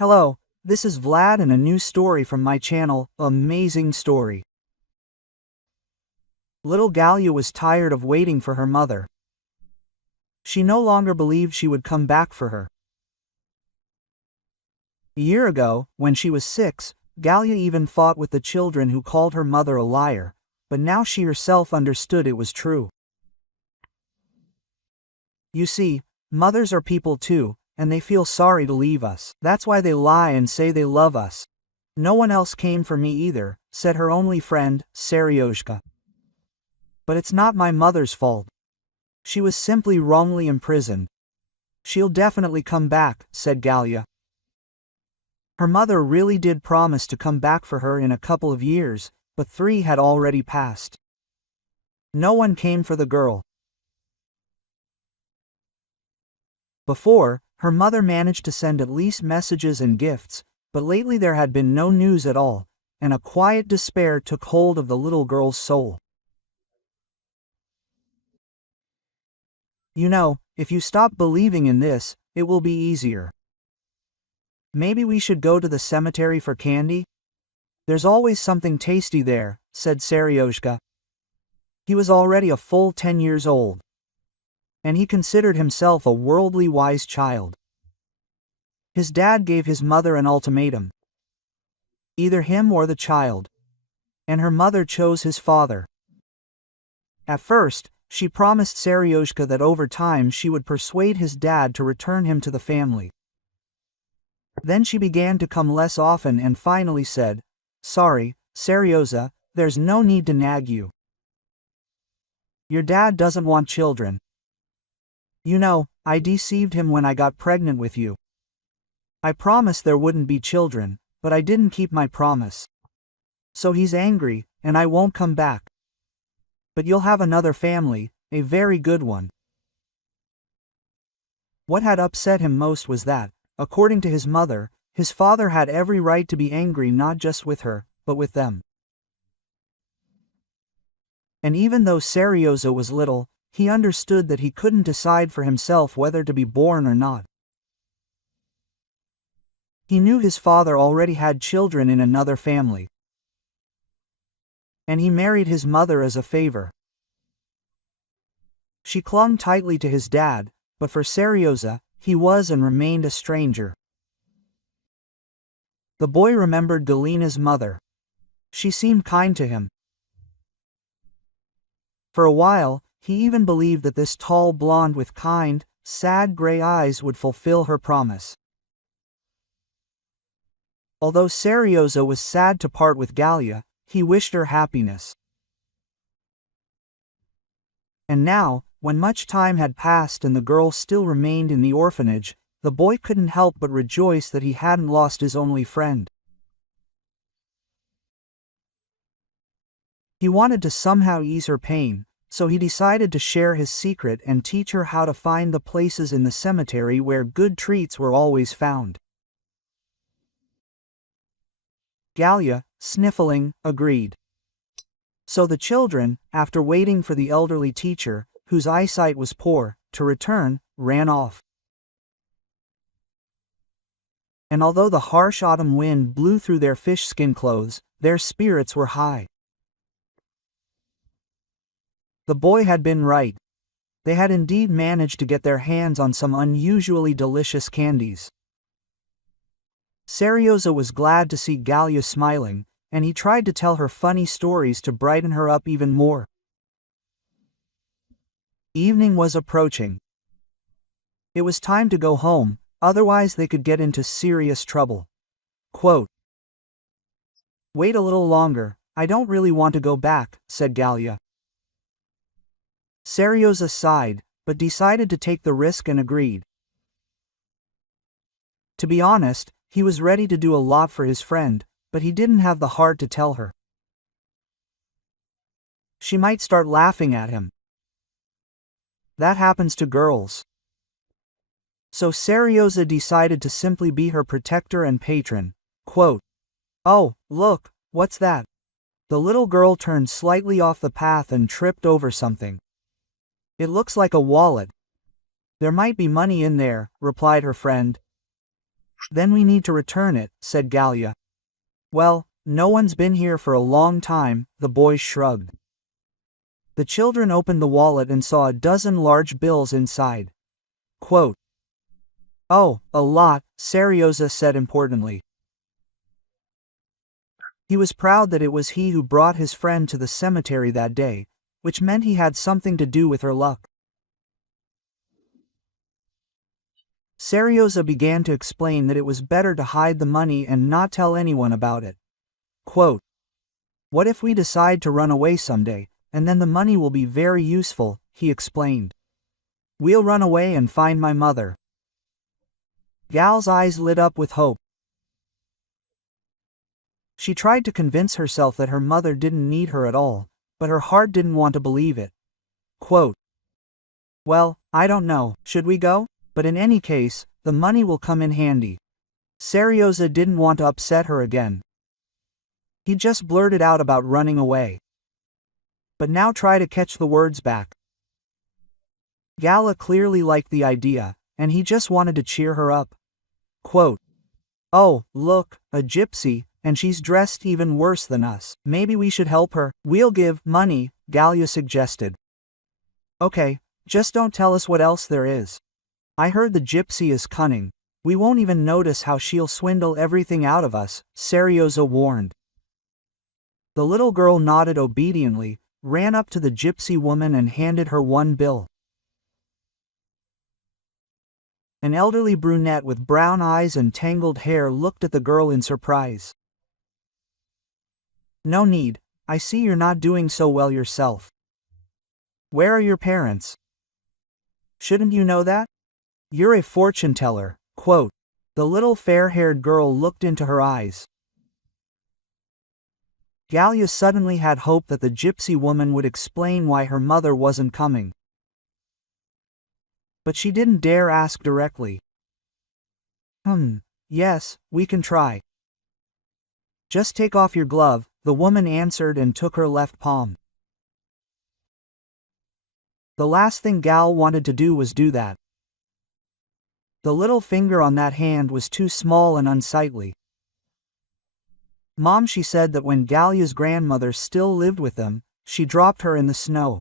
Hello, this is Vlad and a new story from my channel, Amazing Story. Little Galia was tired of waiting for her mother. She no longer believed she would come back for her. A year ago, when she was 6, Galia even fought with the children who called her mother a liar, but now she herself understood it was true. You see, mothers are people too, and they feel sorry to leave us. That's why they lie and say they love us. No one else came for me either, said her only friend, Sirotka. But it's not my mother's fault. She was simply wrongly imprisoned. She'll definitely come back, said Galia. Her mother really did promise to come back for her in a couple of years, but 3 had already passed. No one came for the girl. Before, her mother managed to send at least messages and gifts, but lately there had been no news at all, and a quiet despair took hold of the little girl's soul. You know, if you stop believing in this, it will be easier. Maybe we should go to the cemetery for candy? There's always something tasty there, said Sirotka. He was already a full 10 years old, and he considered himself a worldly wise child. His dad gave his mother an ultimatum. Either him or the child. And her mother chose his father. At first, she promised Sirotka that over time she would persuade his dad to return him to the family. Then she began to come less often and finally said, "Sorry, Sirotka, there's no need to nag you. Your dad doesn't want children. You know, I deceived him when I got pregnant with you. I promised there wouldn't be children, but I didn't keep my promise. So he's angry, and I won't come back. But you'll have another family, a very good one." What had upset him most was that, according to his mother, his father had every right to be angry not just with her, but with them. And even though Sirotka was little, he understood that he couldn't decide for himself whether to be born or not. He knew his father already had children in another family. And he married his mother as a favor. She clung tightly to his dad, but for Sirotka, he was and remained a stranger. The boy remembered Galina's mother. She seemed kind to him. For a while, he even believed that this tall blonde with kind, sad gray eyes would fulfill her promise. Although Sirotka was sad to part with Galia, he wished her happiness. And now, when much time had passed and the girl still remained in the orphanage, the boy couldn't help but rejoice that he hadn't lost his only friend. He wanted to somehow ease her pain, so he decided to share his secret and teach her how to find the places in the cemetery where good treats were always found. Galia, sniffling, agreed. So the children, after waiting for the elderly teacher, whose eyesight was poor, to return, ran off. And although the harsh autumn wind blew through their fish skin clothes, their spirits were high. The boy had been right. They had indeed managed to get their hands on some unusually delicious candies. Sirotka was glad to see Galia smiling, and he tried to tell her funny stories to brighten her up even more. Evening was approaching. It was time to go home, otherwise they could get into serious trouble. Quote, "Wait a little longer, I don't really want to go back," said Galia. Sirotka sighed, but decided to take the risk and agreed. To be honest, he was ready to do a lot for his friend, but he didn't have the heart to tell her. She might start laughing at him. That happens to girls. So Sirotka decided to simply be her protector and patron. Quote, "Oh, look, what's that?" The little girl turned slightly off the path and tripped over something. "It looks like a wallet." "There might be money in there," replied her friend. Then we need to return it, said Gallia. Well, no one's been here for a long time, the boys shrugged. The children opened the wallet and saw a dozen large bills inside. Quote, "Oh, a lot," Serioza said importantly. He was proud that it was he who brought his friend to the cemetery that day, which meant he had something to do with her luck. Serioza began to explain that it was better to hide the money and not tell anyone about it. Quote, "What if we decide to run away someday, and then the money will be very useful," he explained. "We'll run away and find my mother." Gal's eyes lit up with hope. She tried to convince herself that her mother didn't need her at all, but her heart didn't want to believe it. Quote, "Well, I don't know, should we go? But in any case, the money will come in handy." Serioza didn't want to upset her again. He just blurted out about running away. But now try to catch the words back. Gala clearly liked the idea, and he just wanted to cheer her up. Quote, "Oh, look, a gypsy, and she's dressed even worse than us. Maybe we should help her." "We'll give money," Gallia suggested. "Okay, just don't tell us what else there is. I heard the gypsy is cunning. We won't even notice how she'll swindle everything out of us," Serioza warned. The little girl nodded obediently, ran up to the gypsy woman and handed her one bill. An elderly brunette with brown eyes and tangled hair looked at the girl in surprise. "No need, I see you're not doing so well yourself. Where are your parents? Shouldn't you know that? You're a fortune teller." Quote, the little fair-haired girl looked into her eyes. Gallia suddenly had hope that the gypsy woman would explain why her mother wasn't coming. But she didn't dare ask directly. Yes, we can try. Just take off your glove," the woman answered and took her left palm. The last thing Gal wanted to do was do that. The little finger on that hand was too small and unsightly. Mom, she said that when Gallia's grandmother still lived with them, she dropped her in the snow.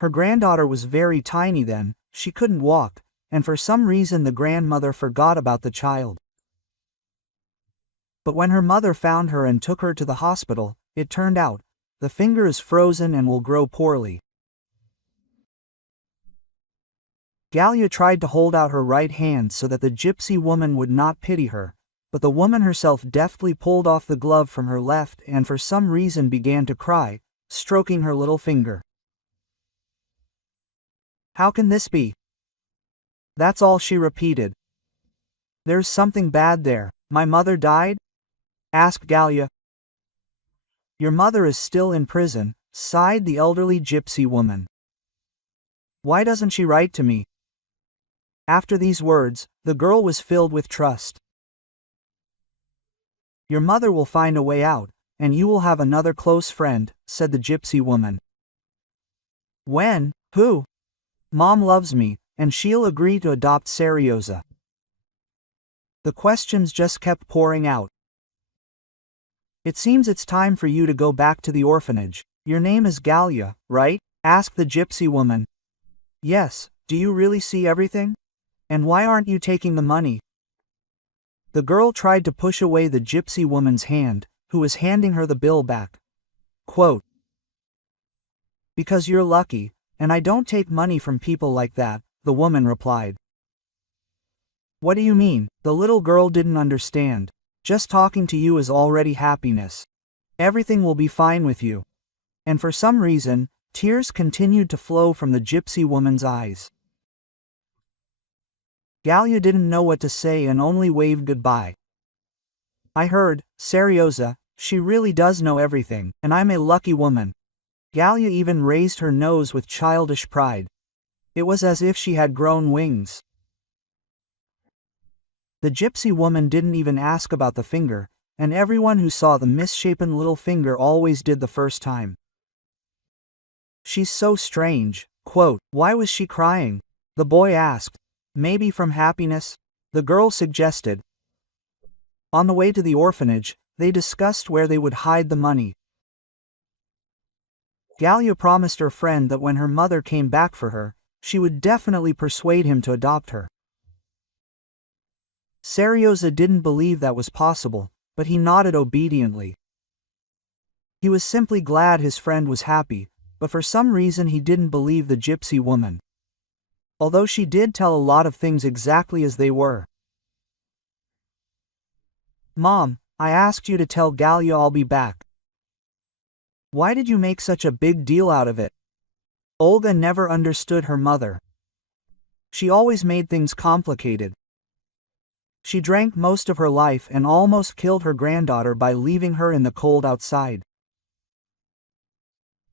Her granddaughter was very tiny then, she couldn't walk, and for some reason the grandmother forgot about the child. But when her mother found her and took her to the hospital, it turned out, the finger is frozen and will grow poorly. Gallia tried to hold out her right hand so that the gypsy woman would not pity her, but the woman herself deftly pulled off the glove from her left and for some reason began to cry, stroking her little finger. "How can this be?" That's all she repeated. "There's something bad there. My mother died?" asked Gallia. "Your mother is still in prison," sighed the elderly gypsy woman. "Why doesn't she write to me?" After these words, the girl was filled with trust. "Your mother will find a way out, and you will have another close friend," said the gypsy woman. "When? Who?" "Mom loves me, and she'll agree to adopt Serioza." The questions just kept pouring out. "It seems it's time for you to go back to the orphanage. Your name is Gallia, right?" asked the gypsy woman. "Yes, do you really see everything? And why aren't you taking the money?" The girl tried to push away the gypsy woman's hand, who was handing her the bill back. Quote, "Because you're lucky, and I don't take money from people like that," the woman replied. "What do you mean?" The little girl didn't understand. "Just talking to you is already happiness. Everything will be fine with you." And for some reason, tears continued to flow from the gypsy woman's eyes. Gallia didn't know what to say and only waved goodbye. "I heard, Serioza, she really does know everything, and I'm a lucky woman." Gallia even raised her nose with childish pride. It was as if she had grown wings. The gypsy woman didn't even ask about the finger, and everyone who saw the misshapen little finger always did the first time. "She's so strange." Quote, "Why was she crying?" the boy asked. "Maybe from happiness?" the girl suggested. On the way to the orphanage, they discussed where they would hide the money. Gallia promised her friend that when her mother came back for her, she would definitely persuade him to adopt her. Serioza didn't believe that was possible, but he nodded obediently. He was simply glad his friend was happy, but for some reason he didn't believe the gypsy woman. Although she did tell a lot of things exactly as they were. "Mom, I asked you to tell Gallia I'll be back. Why did you make such a big deal out of it?" Olga never understood her mother. She always made things complicated. She drank most of her life and almost killed her granddaughter by leaving her in the cold outside.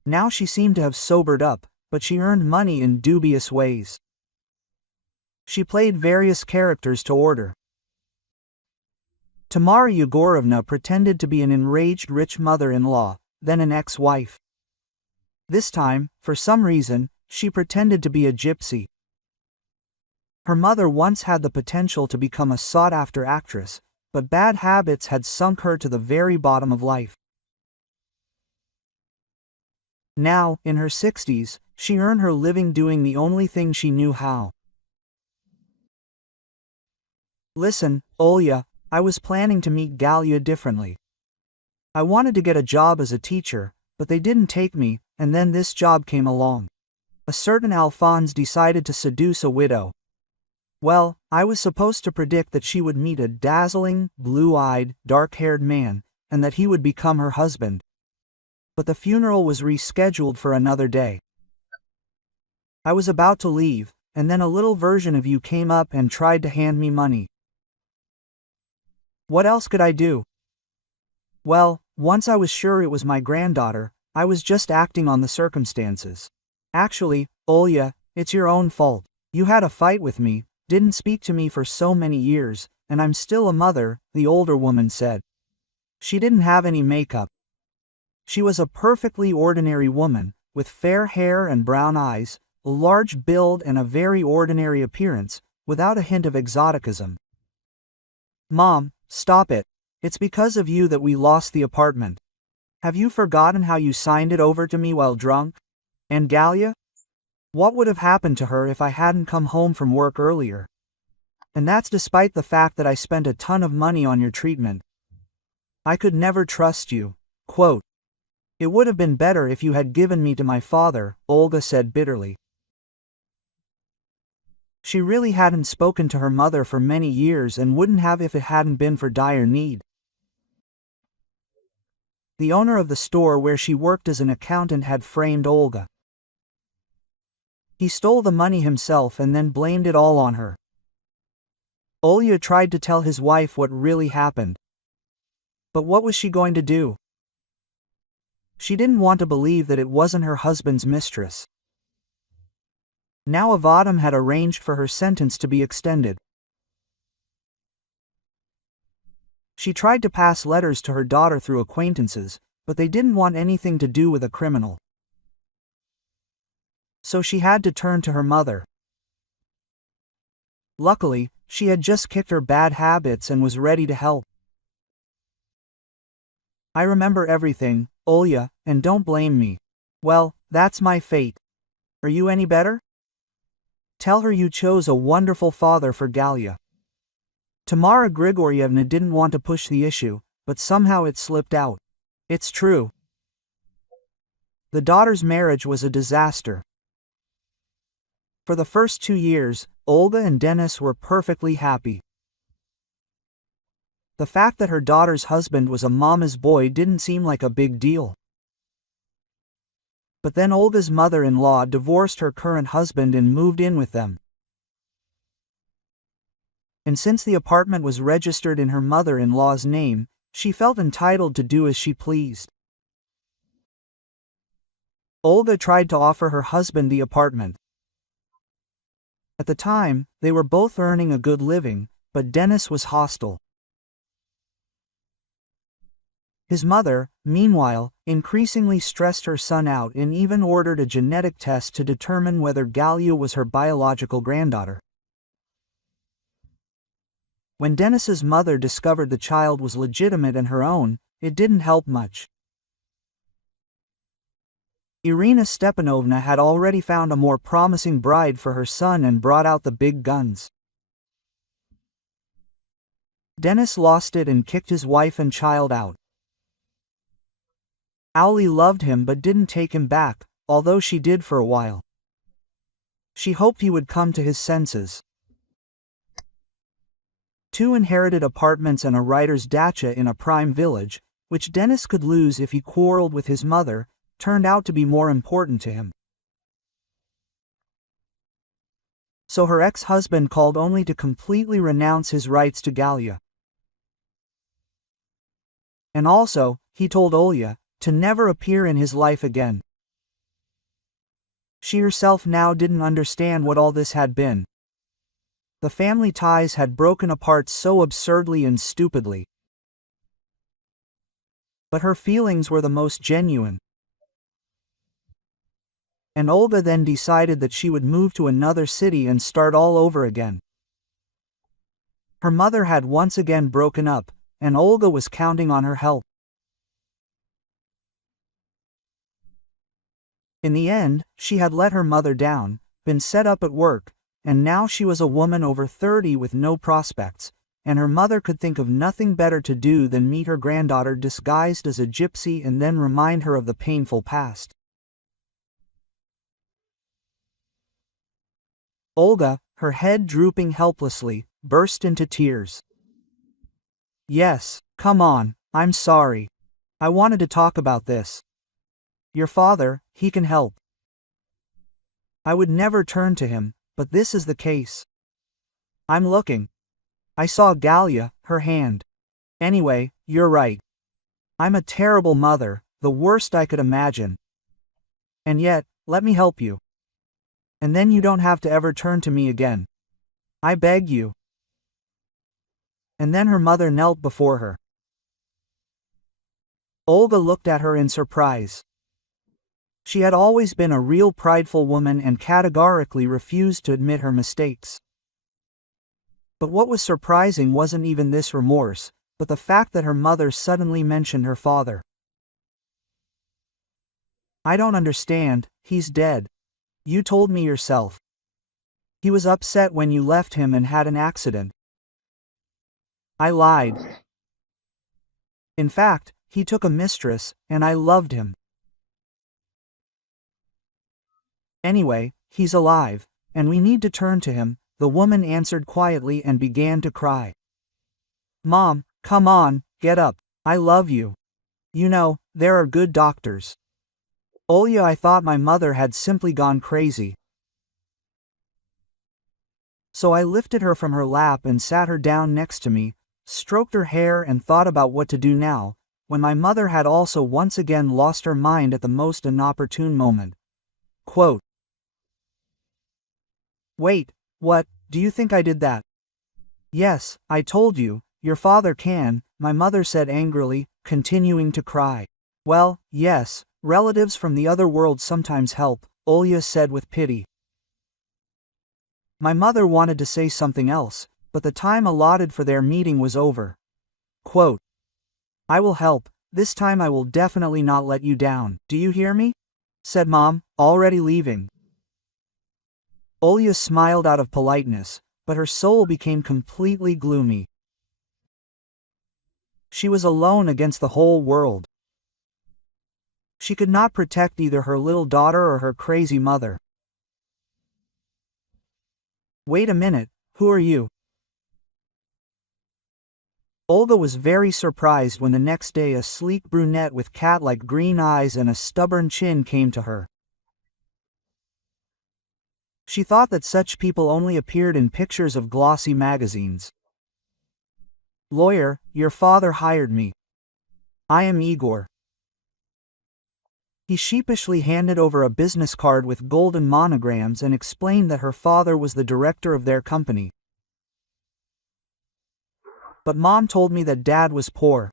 Now she seemed to have sobered up, but she earned money in dubious ways. She played various characters to order. Tamara Yegorovna pretended to be an enraged rich mother-in-law, then an ex-wife. This time, for some reason, she pretended to be a gypsy. Her mother once had the potential to become a sought-after actress, but bad habits had sunk her to the very bottom of life. Now, in her 60s, she earned her living doing the only thing she knew how. "Listen, Olya, I was planning to meet Gallia differently. I wanted to get a job as a teacher, but they didn't take me, and then this job came along. A certain Alphonse decided to seduce a widow. Well, I was supposed to predict that she would meet a dazzling, blue-eyed, dark-haired man, and that he would become her husband. But the funeral was rescheduled for another day. I was about to leave, and then a little version of you came up and tried to hand me money. What else could I do? Well, once I was sure it was my granddaughter, I was just acting on the circumstances. Actually, Olya, it's your own fault. You had a fight with me, didn't speak to me for so many years, and I'm still a mother," the older woman said. She didn't have any makeup. She was a perfectly ordinary woman, with fair hair and brown eyes, a large build and a very ordinary appearance, without a hint of exoticism. "Mom, stop it. It's because of you that we lost the apartment. Have you forgotten how you signed it over to me while drunk? And Gallia? What would have happened to her if I hadn't come home from work earlier? And that's despite the fact that I spent a ton of money on your treatment. I could never trust you." Quote, "It would have been better if you had given me to my father," Olga said bitterly. She really hadn't spoken to her mother for many years and wouldn't have if it hadn't been for dire need. The owner of the store where she worked as an accountant had framed Olga. He stole the money himself and then blamed it all on her. Olya tried to tell his wife what really happened. But what was she going to do? She didn't want to believe that it wasn't her husband's mistress. Now Avadam had arranged for her sentence to be extended. She tried to pass letters to her daughter through acquaintances, but they didn't want anything to do with a criminal. So she had to turn to her mother. Luckily, she had just kicked her bad habits and was ready to help. "I remember everything, Olya, and don't blame me. Well, that's my fate. Are you any better? Tell her you chose a wonderful father for Gallia." Tamara Grigoryevna didn't want to push the issue, but somehow it slipped out. "It's true. The daughter's marriage was a disaster. For the first 2 years, Olga and Denis were perfectly happy. The fact that her daughter's husband was a mama's boy didn't seem like a big deal. But then Olga's mother-in-law divorced her current husband and moved in with them. And since the apartment was registered in her mother-in-law's name, she felt entitled to do as she pleased. Olga tried to offer her husband the apartment. At the time, they were both earning a good living, but Denis was hostile. His mother, meanwhile, increasingly stressed her son out and even ordered a genetic test to determine whether Gallia was her biological granddaughter. When Denis's mother discovered the child was legitimate and her own, it didn't help much. Irina Stepanovna had already found a more promising bride for her son and brought out the big guns. Denis lost it and kicked his wife and child out. Owlie loved him but didn't take him back, although she did for a while. She hoped he would come to his senses. 2 inherited apartments and a writer's dacha in a prime village, which Denis could lose if he quarreled with his mother, turned out to be more important to him. So her ex-husband called only to completely renounce his rights to Galia. And also, he told Olya to never appear in his life again. She herself now didn't understand what all this had been. The family ties had broken apart so absurdly and stupidly. But her feelings were the most genuine. And Olga then decided that she would move to another city and start all over again. Her mother had once again broken up, and Olga was counting on her help. In the end, she had let her mother down, been set up at work, and now she was a woman over 30 with no prospects, and her mother could think of nothing better to do than meet her granddaughter disguised as a gypsy and then remind her of the painful past. Olga, her head drooping helplessly, burst into tears. "Yes, come on, I'm sorry. I wanted to talk about this. Your father, he can help. I would never turn to him, but this is the case. I'm looking. I saw Galia, her hand. Anyway, you're right. I'm a terrible mother, the worst I could imagine. And yet, let me help you. And then you don't have to ever turn to me again. I beg you." And then her mother knelt before her. Olga looked at her in surprise. She had always been a real prideful woman and categorically refused to admit her mistakes. But what was surprising wasn't even this remorse, but the fact that her mother suddenly mentioned her father. "I don't understand, he's dead. You told me yourself. He was upset when you left him and had an accident." "I lied. In fact, he took a mistress, and I loved him. Anyway, he's alive, and we need to turn to him," the woman answered quietly and began to cry. "Mom, come on, get up. I love you. You know, there are good doctors." "Olya, I thought my mother had simply gone crazy. So I lifted her from her lap and sat her down next to me, stroked her hair and thought about what to do now, when my mother had also once again lost her mind at the most inopportune moment." Quote, "Wait, what, do you think I did that?" "Yes, I told you, your father can," my mother said angrily, continuing to cry. "Well, yes, relatives from the other world sometimes help," Olya said with pity. My mother wanted to say something else, but the time allotted for their meeting was over. Quote, "I will help, this time I will definitely not let you down, do you hear me?" said Mom, already leaving. Olya smiled out of politeness, but her soul became completely gloomy. She was alone against the whole world. She could not protect either her little daughter or her crazy mother. "Wait a minute, who are you?" Olga was very surprised when the next day a sleek brunette with cat-like green eyes and a stubborn chin came to her. She thought that such people only appeared in pictures of glossy magazines. "Lawyer, your father hired me. I am Igor." He sheepishly handed over a business card with golden monograms and explained that her father was the director of their company. "But Mom told me that Dad was poor."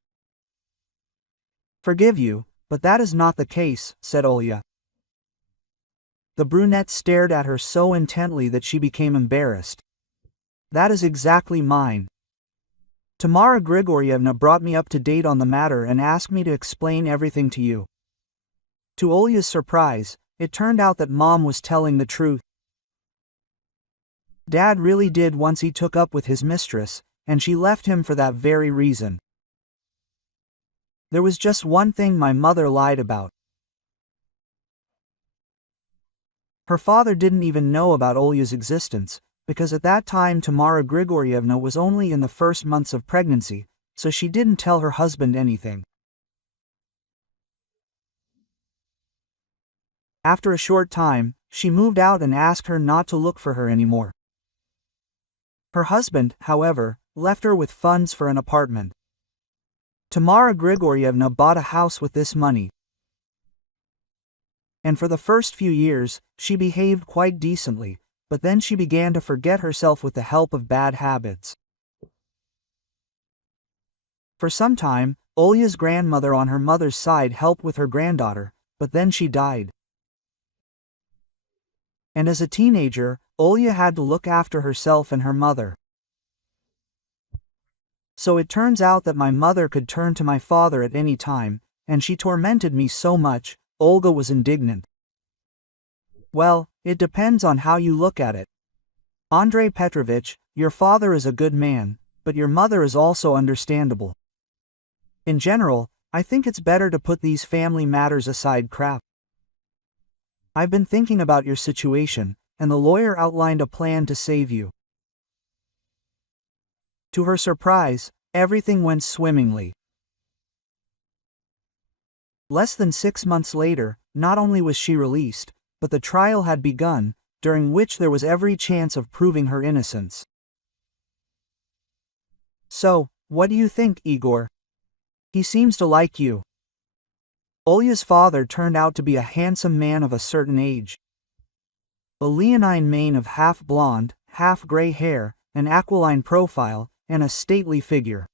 "Forgive you, but that is not the case," said Olya. The brunette stared at her so intently that she became embarrassed. "That is exactly mine. Tamara Grigorievna brought me up to date on the matter and asked me to explain everything to you. To Olya's surprise, it turned out that Mom was telling the truth. Dad really did once he took up with his mistress, and she left him for that very reason. There was just one thing my mother lied about. Her father didn't even know about Olya's existence, because at that time Tamara Grigorievna was only in the first months of pregnancy, so she didn't tell her husband anything. After a short time, she moved out and asked her not to look for her anymore. Her husband, however, left her with funds for an apartment. Tamara Grigorievna bought a house with this money. And for the first few years, she behaved quite decently, but then she began to forget herself with the help of bad habits. For some time, Olya's grandmother on her mother's side helped with her granddaughter, but then she died. And as a teenager, Olya had to look after herself and her mother. So it turns out that my mother could turn to my father at any time, and she tormented me so much. Olga was indignant. Well, it depends on how you look at it. Andrei Petrovich, your father is a good man, but your mother is also understandable. In general, I think it's better to put these family matters aside. Crap. I've been thinking about your situation, and the lawyer outlined a plan to save you. To her surprise, everything went swimmingly. Less than 6 months later, not only was she released, but the trial had begun, during which there was every chance of proving her innocence. So, what do you think, Igor? He seems to like you. Olya's father turned out to be a handsome man of a certain age. A leonine mane of half blonde, half gray hair, an aquiline profile, and a stately figure.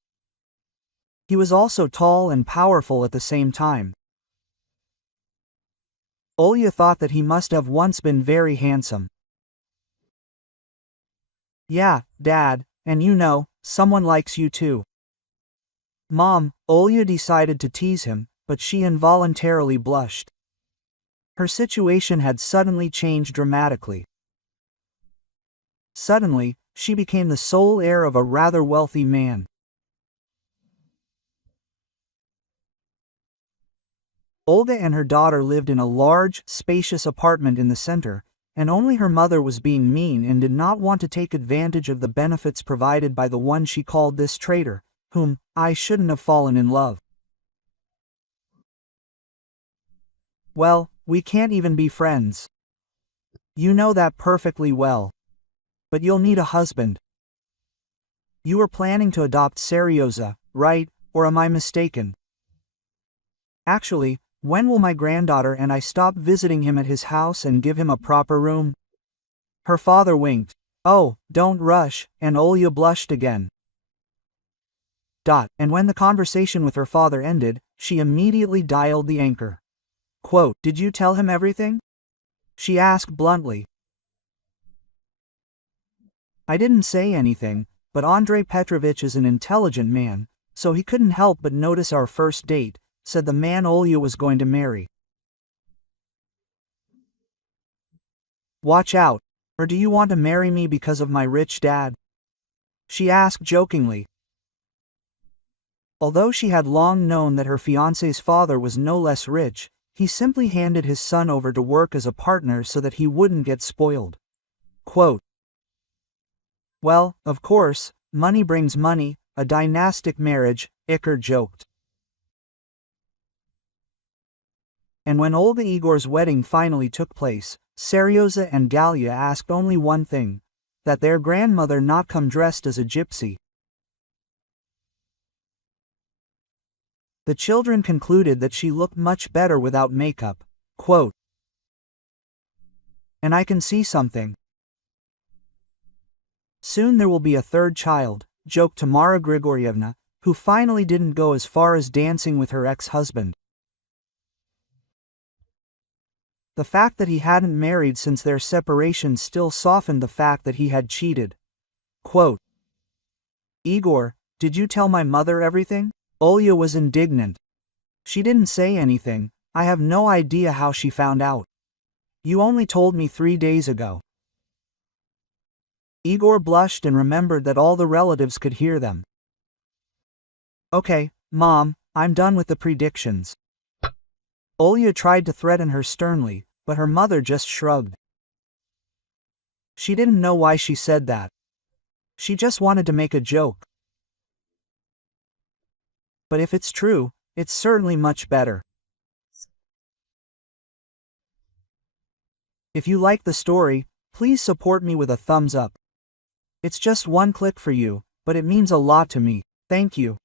He was also tall and powerful at the same time. Olya thought that he must have once been very handsome. Yeah, Dad, and you know, someone likes you too. Mom, Olya decided to tease him, but she involuntarily blushed. Her situation had suddenly changed dramatically. Suddenly, she became the sole heir of a rather wealthy man. Olga and her daughter lived in a large, spacious apartment in the center, and only her mother was being mean and did not want to take advantage of the benefits provided by the one she called this traitor, whom I shouldn't have fallen in love. Well, we can't even be friends. You know that perfectly well. But you'll need a husband. You were planning to adopt Seryoza, right, or am I mistaken? Actually, when will my granddaughter and I stop visiting him at his house and give him a proper room? Her father winked. Oh, don't rush, and Olya blushed again. And when the conversation with her father ended, she immediately dialed the anchor. Quote, "Did you tell him everything?" she asked bluntly. I didn't say anything, but Andrei Petrovich is an intelligent man, so he couldn't help but notice our first date, said the man Olya was going to marry. Watch out, or do you want to marry me because of my rich dad? She asked jokingly. Although she had long known that her fiancé's father was no less rich, he simply handed his son over to work as a partner so that he wouldn't get spoiled. Quote, "Well, of course, money brings money, a dynastic marriage," Iker joked. And when Olga Igor's wedding finally took place, Seryoza and Galia asked only one thing, that their grandmother not come dressed as a gypsy. The children concluded that she looked much better without makeup. Quote, "And I can see something. Soon there will be a third child," joked Tamara Grigorievna, who finally didn't go as far as dancing with her ex-husband. The fact that he hadn't married since their separation still softened the fact that he had cheated. Quote, "Igor, Did you tell my mother everything? Olya was indignant. She didn't say anything. I have no idea how she found out. You only told me 3 days ago. Igor blushed and remembered that all the relatives could hear them. Okay, Mom, I'm done with the predictions. Olya tried to threaten her sternly, but her mother just shrugged. She didn't know why she said that. She just wanted to make a joke. But if it's true, it's certainly much better. If you like the story, please support me with a thumbs up. It's just one click for you, but it means a lot to me. Thank you.